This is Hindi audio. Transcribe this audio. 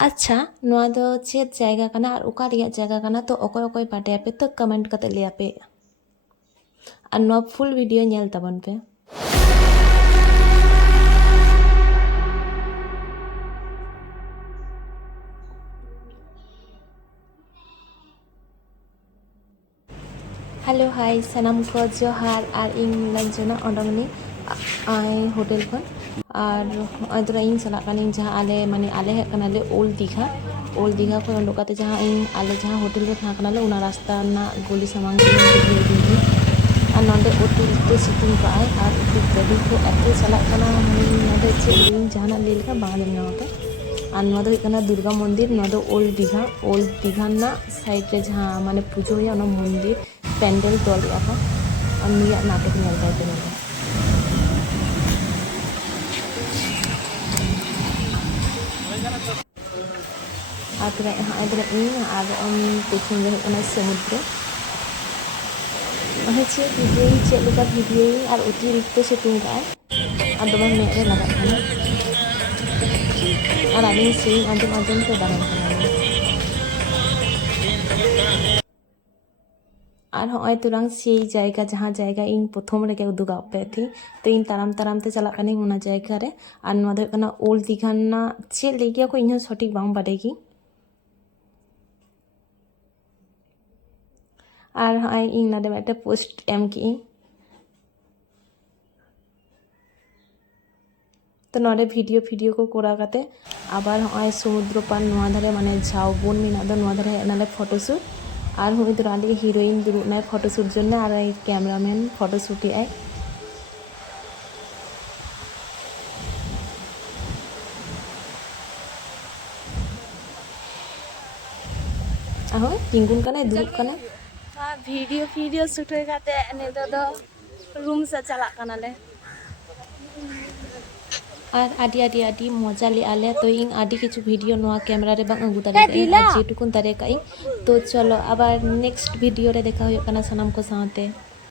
अच्छा नोआ दो चेत जायगा कना और उका रिया जायगा कना तो ओकोय ओकोय बाटे पे तो कमेंट कते लिया पे और नोआ फुल वीडियो नेल तबन पे। हेलो हाय सनम को जोहार और इन लंजना ओडंगनी आई होटल खन और अदरा इन चला कानी जहां आले माने आले है कनाले ओल्ड दीघा को उंडोकाते जहां इन आले जहां होटल रे था कनाले उना रास्ता ना गोली सामांग दी और नोंडे अतिरिक्त सितुंग का और उतु गाड़ी को एते चला कना माने नोंडे चे जहां ले लेका बांध नोते और नोआ दो इकना दुर्गा मंदिर नोआ दो ओल्ड दीघा ना साइड रे जहां माने पूजो हुआ ना मंदिर पेंडल तोल रहा और निया नाटक नेलता पे नोंडे आदरा आदरा इन और पेछन रे कना समुद्र चे वीडियो और अतिरिक्त सितुंग का और दम मेद रे लगा और आलिंग सेरिंग आंजम आंजम पे दाराम और हॉय तुरंग से जायगा जहाँ जायगा इन प्रथम रे उदुगा पे थी तो इन ताराम ताराम ते चला कनी उना जायगा रे और नोआ दो कना ओल्ड दीघा ना चे लेगिया को इन सठिक बांग बाडेगी और हॉय इन नादे मेटे पोस्ट एम की तो नोडे वीडियो को कोरा काते आबार हॉय समुद्र पार नोआ धारे माने झाव बोन मिना दो नोआ धारे नाले फोटोशूट और हुई तो आली हिरोइन दुरुब नाय फोटोशूट जन्ने और कैमरामैन फोटोशूट आय आहो तिंगुन कने दुरुब कने वीडियो शूट होय काते ने दो रूम से चला कनाले और आदि मजा ले आले तो इन आदि किछु वीडियो नोआ कैमरा रे बांग अगु दारे जेटुकुन दारे काई तो चलो आबार नेक्स्ट वीडियो रे देखा होय कना सनम को साथे।